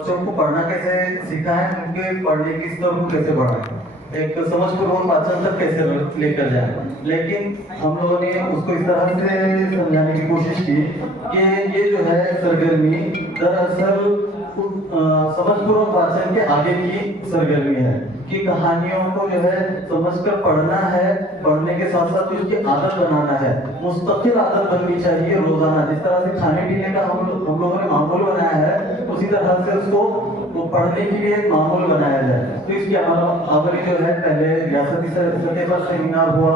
बच्चों को पढ़ना कैसे सिखाएं, उनके पढ़ने की स्तर को कैसे बढ़ाएं, एक समझपूर्वक वाचन तक कैसे लेकर जाए। लेकिन हम लोगों ने उसको इस तरह से समझाने की कोशिश की कि ये जो है सरगर्मी दरअसल समझपूर्वक वाचन के आगे की सरगर्मी है, कि कहानियों को जो है समझकर पढ़ना है, पढ़ने के साथ साथ उसकी आदत बनाना है, मुस्तकिल आदत बननी चाहिए रोजाना। जिस तरह से खाने पीने का हम लोगों ने मामूल बनाया है, उसी तरह से उसको पढ़ने के लिए एक मामूल बनाया जाए। तो इसके अमली जो है, पहले रियासती सतह पर सेमिनार हुआ,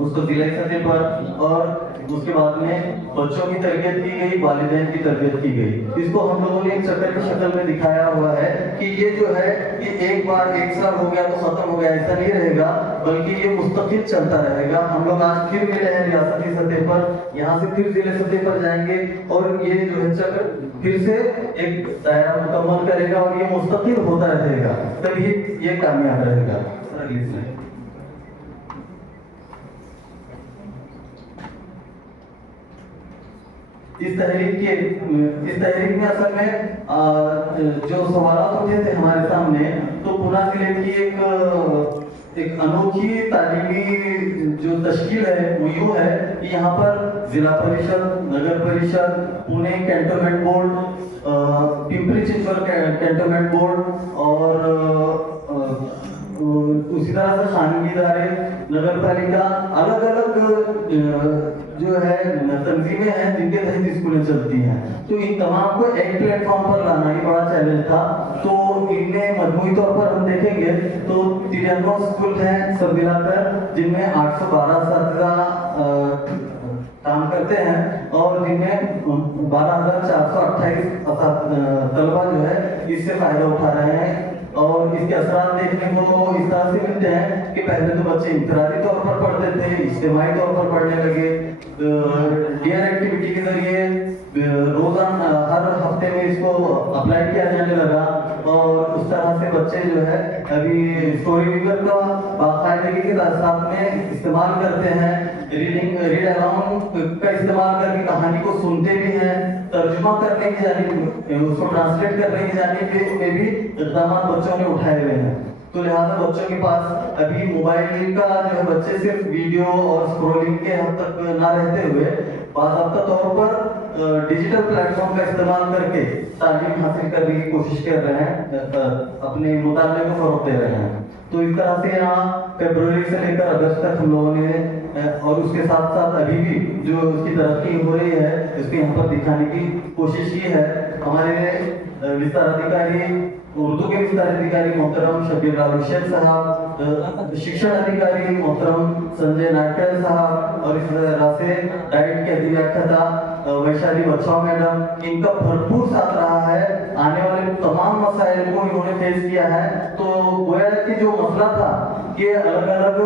उसको जिला सतह पर, और उसके बाद में बच्चों की तरबियत की गई, वालिदैन की तरबियत की गई। इसको हम लोगों ने एक चक्कर की शक्ल में दिखाया हुआ है कि ये जो है ये एक बार एक साल हो गया तो खत्म हो गया, ऐसा नहीं रहेगा, बल्कि ये मुस्तकिल चलता रहेगा। हम लोग आज फिर मिले हैं रियासती सतह पर, यहाँ से फिर जिले सतह पर जाएंगे, और ये जो है चक्र फिर से एक दायरा मुकम्मल करेगा और ये मुस्तकिल होता रहेगा, तभी ये कामयाब रहेगा। अगली स्लाइड। इस तहरीक में असल में जो सवाल उठे थे हमारे सामने, तो पुणे जिले की एक अनोखी तालीमी जो तश्कील है वो यूँ है कि यहाँ पर जिला परिषद, नगर परिषद, Pune cantonment board, Pimpri Chinchwad cantonment board और उसी तरह से खानगी इदारे, नगर पालिका, अलग अलग जो है तंजीमें हैं जिनके तहत स्कूलें चलती हैं। तो इन तमाम को एक प्लेटफॉर्म पर लाना ही बड़ा चैलेंज था। तो इनमें मजमूई तौर पर हम देखेंगे तो 93 स्कूल हैं सब मिलाकर, जिनमें 812 असातिज़ा काम करते हैं, और जिनमें 12,428 तलबा जो है इससे फायदा उठा रहे हैं। और इसके असरात देखने को इस तरह से मिलते हैं कि पहले तो बच्चे इंफरादी तौर पर पढ़ते थे, इज्तिमाई तौर पर पढ़ने लगे, डियर एक्टिविटी के जरिए रोजाना हर हफ्ते में इसको अप्लाई किया जाने लगा, और उस तरह से बच्चे जो है अभी स्टोरी रीडर का बाकायदगी के साथ में इस्तेमाल करते हैं, रीड अलाउंड का इस्तेमाल करके कहानी को सुनते भी हैं, तर्जुमा करने की जानिब, उसको ट्रांसलेट करने की जानिब में भी इक़दाम बच्चों ने उठाए हुए हैं। तो लिहाजा बच्चों के पास अभी मोबाइल का जो है, बच्चे सिर्फ वीडियो और स्क्रॉलिंग के हद तक ना रहते हुए बाज़ाब्ता तौर पर डिजिटल प्लेटफॉर्म का इस्तेमाल करके तालीम हासिल करने की कोशिश कर रहे हैं, अपने मुताले को फरोग़ दे रहे हैं। तो इस तरह से यहाँ फरवरी से लेकर अगस्त तक हम लोगों ने, और उसके साथ साथ अभी भी जो उसकी तरक्की हो रही है, इसको यहाँ पर दिखाने की कोशिश की है। हमारे विस्तार अधिकारी, उर्दू के विस्तार अधिकारी मोहतरम शबीर शेख साहब, शिक्षण अधिकारी मोहतरम संजय नाटकर साहब, और इस तरह से डाइट के अधिव्याख्याता वैशाली बच्चाओ मैडम, इनका भरपूर साथ रहा है। आने वाले तमाम मसाइल को इन्होंने फेस किया है। तो गोया कि जो मसला था कि अलग अलग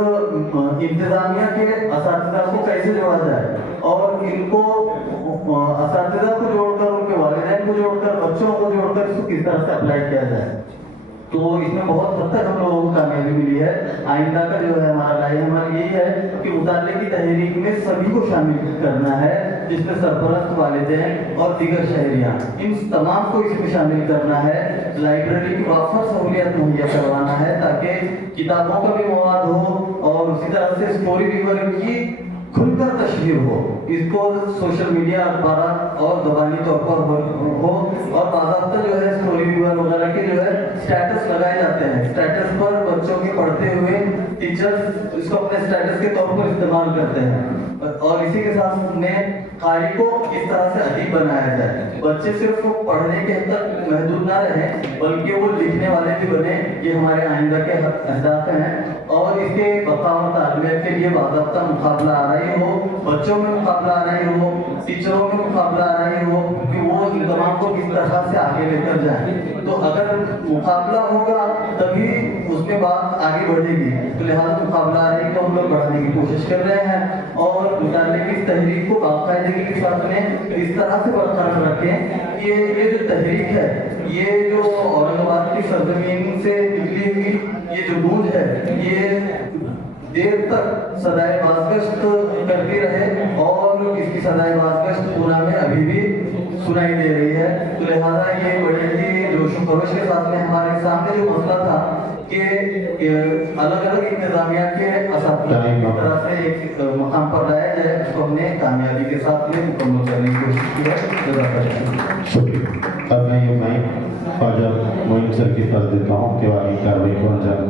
इंतजामिया के असातिज़ा को कैसे जोड़ा जाए, और इनको असातिज़ा को जोड़कर, उनके वालिदैन को जोड़कर, बच्चों को जोड़कर इसको किस तरह से अप्लाई किया जाए, तो इसमें बहुत हद तक हम लोगों को कामयाबी मिली है। आइंदा का जो है हमारा लाइन हमारा यही है कि मुताले की तहरीक में सभी को शामिल करना है, जिसमें सरपरस्त, वालिदैन और दीगर शहरियाँ, इन तमाम को इसमें शामिल करना है। लाइब्रेरी की वाफर सहूलियत मुहैया करवाना है ताकि किताबों का भी मवाद हो, और उसी तरह से स्टोरी रीडर की खुलकर तशहीर हो, इसको सोशल मीडिया, अखबार और ज़बानी तौर पर हो, और बाज़ाब्ता जो है स्टोरी व्यूअर वगैरह के जो है स्टेटस लगाए जाते हैं। स्टेटस पर बच्चों के पढ़ते हुए टीचर्स इसको अपने स्टेटस के तौर पर इस्तेमाल करते हैं, और इसी के साथ में कारी को इस तरह से अजीब बनाया जाए, बच्चे सिर्फ पढ़ने के हद तक महदूद ना रहे, बल्कि वो लिखने वाले भी बने। ये हमारे आइंदा के अहदाफ हैं, और इसके बका और तालमेल के लिए बाज़ाब्ता मुकाबला आ रही हो, बच्चों में मुकाबला आ रही हो, टीचरों में मुकाबला आ रही हो कि वो इन तमाम को किस तरह से आगे लेकर जाए। तो अगर मुकाबला होगा तभी उसमें बात आगे बढ़ेगी। तो लिहाजा मुकाबला आ रही को हम लोग बढ़ाने की कोशिश कर रहे हैं, और मुताले की तहरीक को बाकायदगी के साथ में इस तरह से बरकरार रखें। ये जो तहरीक है, ये जो औरंगाबाद की सरजमीन से निकली हुई ये जो गूंज है, ये देर तक सदाए बाज़गश्त करती रहे, और इसकी सदाए बाज़गश्त पुणे में अभी भी सुनाई दे रही है। तो लिहाजा ये बड़े ही खरोश के साथ में हमारे सामने जो मसला था कि अलग अलग इंतजामिया के असातिज़ की तरह से एक मकाम पर लाया जाए, उसको हमने कामयाबी के साथ में मुकम्मल करने की कोशिश की है। जज़ाकल्लाह। शुक्रिया। अब मैं ये माइक ख्वाजा मोइन सर के पास देता हूँ कि वो आगे कार्रवाई को अंजाम